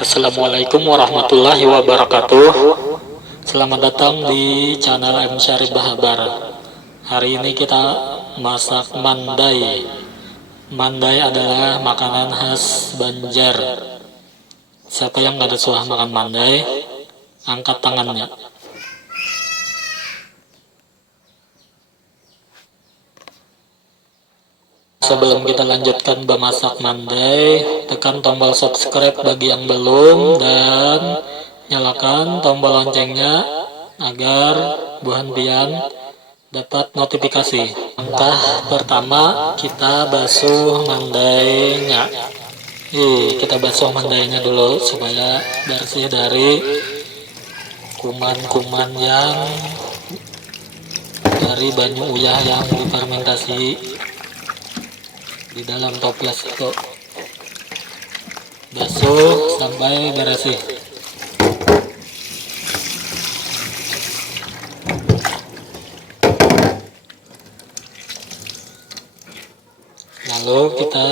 Assalamualaikum warahmatullahi wabarakatuh. Selamat datang di channel M Syarif Bahabar. Hari ini kita masak mandai. Mandai adalah makanan khas Banjar. Siapa yang nggak ada suah makan mandai, angkat tangannya. Sebelum kita lanjutkan memasak mandai, tekan tombol subscribe bagi yang belum dan nyalakan tombol loncengnya agar buhan pian dapat notifikasi. Langkah pertama, kita basuh mandainya. Kita basuh mandainya dulu supaya bersih dari kuman-kuman yang dari banyu uyah yang difermentasi di dalam toples itu. Basuh sampai bersih. Lalu kita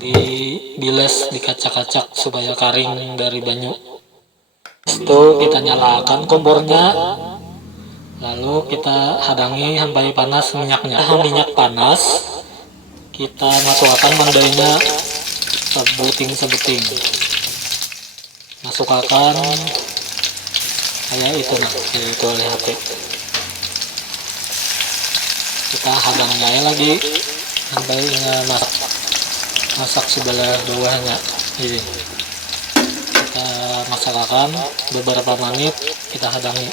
dibilas, dikacak-kacak supaya kering dari banyu. Itu kita nyalakan kompornya, lalu kita hadangi sampai panas minyaknya. Minyak panas, kita masukkan mandainya sebeting-sebeting. Masukkan kayak itu itu lihat. Kita hadangnya lagi sampai masak sebelah duanya. Kita masakkan beberapa menit, kita hadangi.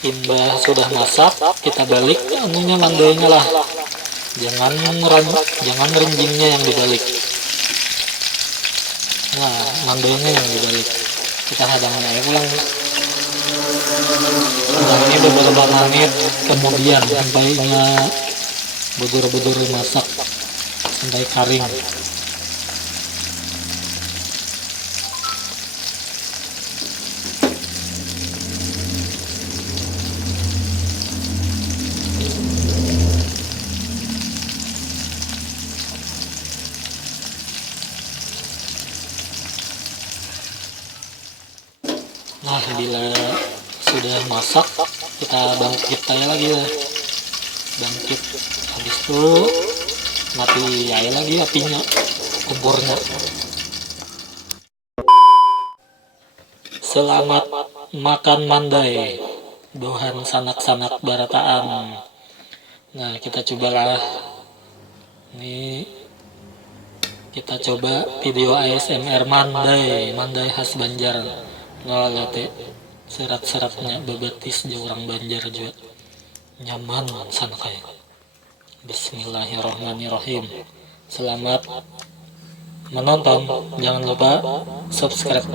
Imbah sudah masak, kita balik mandainya lah. Jangan rinjingnya yang dibalik. Nah, mandainya yang dibalik. Kita hadangnya ulang. Ini beberapa menit kemudian sampai budur-budur masak sampai kering. Nah, bila sudah masak, kita bangkit lagi lah. Bangkit, habis itu mati lagi apinya, kompornya. Selamat makan mandai, dohan sanak-sanak barataan. Nah, kita cobalah. Ini kita coba video ASMR mandai khas Banjar. Lihat serat-seratnya bebetis di orang Banjar juga nyaman sana kayak. Bismillahirrahmanirrahim. Selamat menonton, jangan lupa subscribe.